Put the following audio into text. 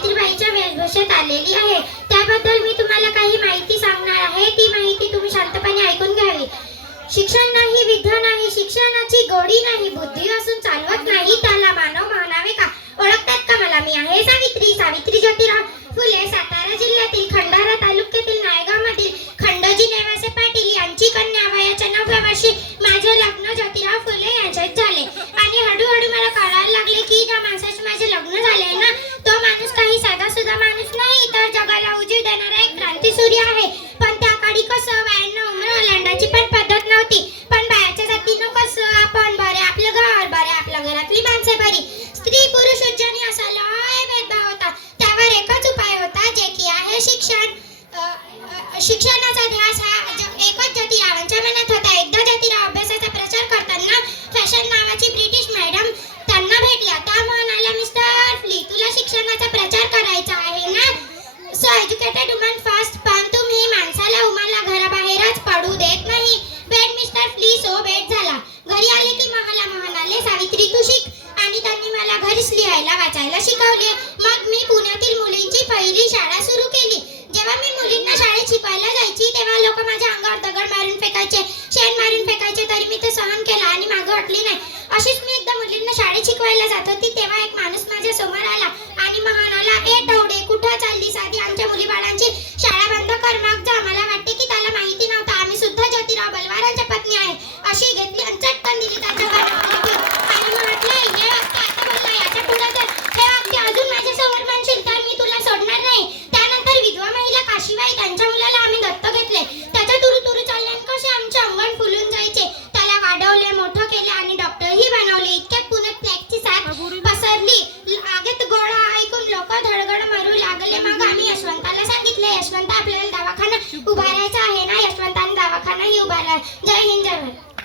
सावित्रीबाईच्या वेशभूषेत आलेली आहे. त्याबद्दल मी तुम्हाला काही माहिती सांगणार आहे. ती माहिती तुम्ही शांतपणे ऐकून घ्यावी. शिक्षण नाही, विद्या नाही, शिक्षणाची गोडी नाही, बुद्धी असून चालवत नाही त्याला मानव म्हणावे का? ओळखतात का मला? मी आहे सावित्री, सावित्री ज्योतिराव फुले. सातारा जिल्ह्यातील खंडाळा तालुक्यातील नायगावमधील खंडोजी नेवासे पाटील यांची कन्या. वयाच्या 9व्या वर्षी माझे लग्न ज्योतिराव फुले यांच्यात झाले आणि हळूहळू मला कळायला लागले की ज्या माणसाशी माझे लग्न झाले ना, तो माणूस काही साधासुद्धा माणूस नाही, तर जगाला उजीव देणारा एक क्रांतिसूर्य आहे. पण त्या काळी कसं वयानं उमर ओलांडायची पण पद्धत नव्हती. पण बायाच्या जातीनं कसं आपण बरे, आपलं घर बरे, आपल्या घरातली माणसे बरी, स्त्री पुरुष उज्जनी असा लय भेदभाव होता. त्यावर एकच उपाय होता, जे की आहे शिक्षण. शिक्षणाचा ध्यास हा एकच ज्योतिरावांच्या मनात होता. एकदा ज्योतिराव अभ्यासाचा प्रचार करताना फॅशन नावाची ब्रिटिश मॅडम त्यांना भेटल्या. त्या म्हणाल्या, मिस्टर फ्ली, तुला शिक्षणाचा प्रचार करायचा आहे ना? So educated woman first. पण तुम्ही माणसाला उमाला घराबाहेरच पडू देत नाही. बेड मिस्टर फ्ली. सो बेड झाला. घरी आले की मला म्हणाले, सावित्री तू शिक. आणि त्यांनी मला घरीच लिहायला वाचायला शिकवले. मग मी पुण्यातील मुलींची पहिली शाळा सुरू केली. जेव्हा मी मुलींना शाळेत शिकवायला जायची तेव्हा लोक माझ्या अंगावर दगड मारून फेकायचे, शेण मारून फेकायचे, तरी मी ते सहन केलं आणि मागं हटली नाही. अशीच मी एकदा मुलींना शाळेत शिकवायला जात होती तेव्हा एक माणूस माझ्या समोर आला आणि म्हणाला, ए टवडे, कुठं चाललीस? आधी आमच्या मुली बाळांची शाळा बंद कर, मग जा. मला वाटते की त्याला माहिती नव्हतं आम्ही सुद्धा ज्योतिराव बलवारांच्या पत्नी आहे. अशी घेतली आणि चटकन दिली त्याच्या घरामध्ये आणि म्हटलं, हे आता बोलला, याच्या पुढे जर हे अगदी अजून माझ्या समोर म्हणशील तर मी तुला सोडणार नाही. त्यानंतर विधवा महिला काशीबाई, त्यांच्या मुलाला आम्ही दत्तक घेतले. त्याच्या तुरू चालल्याने कसे आमचे अंगण फुलून जायचे. त्याला वाढवले, मोठं केले आणि डॉक्टरही बनवले. इतक्यात पुण्यात प्लेगची साथ पसरली. आगीत गोळा ऐकून लोक धडगड मरू लागले. मग आम्ही यशवंताला सांगितले, यशवंत आपल्याला दवाखाना उभारायचा आहे ना? यशवंताने दवाखानाही उभारला. जय हिंद, जय भारत.